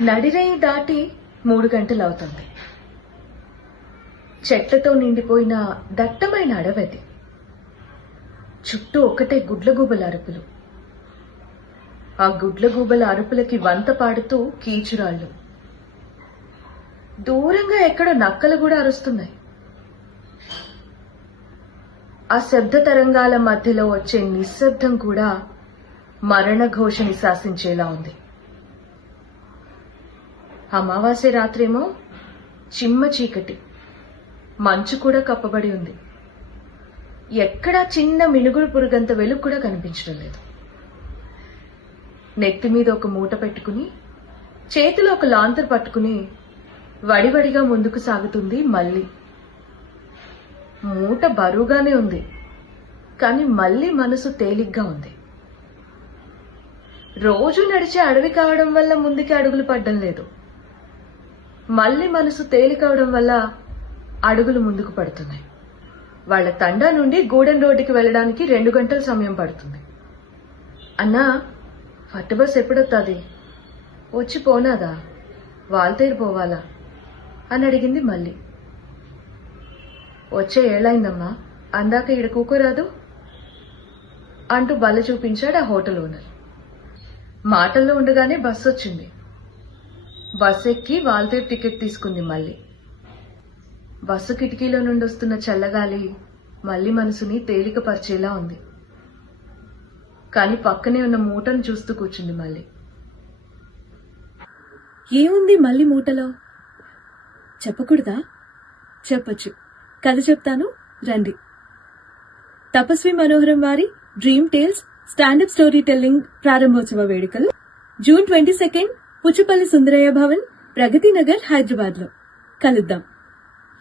నడిరేయి దాటి 3 గంటలవుతుంది. చెట్లతో నిండిపోయిన దట్టమైన అడవది. చుట్టూ ఒక్కటే గుడ్లగూబల అరుపులు. ఆ గుడ్లగూబల అరుపులకి వంత పాడుతూ కీచురాళ్లు. దూరంగా ఎక్కడో నక్కలు కూడా అరుస్తున్నాయి. ఆ శబ్ద తరంగాల మధ్యలో వచ్చే నిశ్శబ్దం కూడా మరణ ఘోషని శాసించేలా ఉంది. అమావాస్య రాత్రేమో చిమ్మ చీకటి, మంచు కూడా కప్పబడి ఉంది. ఎక్కడా చిన్న మినుగురు పురుగంత వెలుగు కూడా కనిపించడం లేదు. నెత్తి మీద ఒక మూట పెట్టుకుని చేతిలో ఒక లాంతర్ పట్టుకుని వడివడిగా ముందుకు సాగుతుంది మళ్ళీ. మూట బరువుగానే ఉంది, కానీ మళ్ళీ మనసు తేలిగ్గా ఉంది. రోజు నడిచే అడవి కావడం వల్ల ముందుకి అడుగులు పడ్డం లేదు. మళ్ళీ మనసు తేలికవడం వల్ల అడుగులు ముందుకు పడుతున్నాయి. వాళ్ల తండా నుండి గూడెం రోడ్డుకి వెళ్లడానికి 2 గంటల సమయం పడుతుంది. అన్నా, ఫట్ బస్ ఎప్పుడొస్తుంది? వచ్చి పోనాదా? వాల్తేరు పోవాలా అని అడిగింది మళ్ళీ. వచ్చే ఏళ్ళైందమ్మా, అందాక ఈడ కూకోరాదు అంటూ బల్ల చూపించాడు ఆ హోటల్ ఓనర్. మాటల్లో ఉండగానే బస్సు వచ్చింది. బస్సు ఎక్కి వాల్తేరు టికెట్ తీసుకుంది మళ్ళీ. బస్సు కిటికీలో నుండి వస్తున్న చల్లగాలి మళ్ళీ మనసుని తేలికపరిచేలా ఉంది. కాని పక్కనే ఉన్న మూటను చూస్తూ కూర్చుంది మళ్ళీ. ఏముంది మళ్ళీ మూటలో? చెప్పకూడదా? చెప్పచ్చు. కథ చెప్తాను, రండి. తపస్వి మనోహరం వారి dream tales standup story telling ప్రారంభోత్సవ వేడుకలు జూన్ 22 పుచ్చుపల్లి సుందరయ్య భవన్, ప్రగతి నగర్, హైదరాబాద్ లో కలుద్దాం.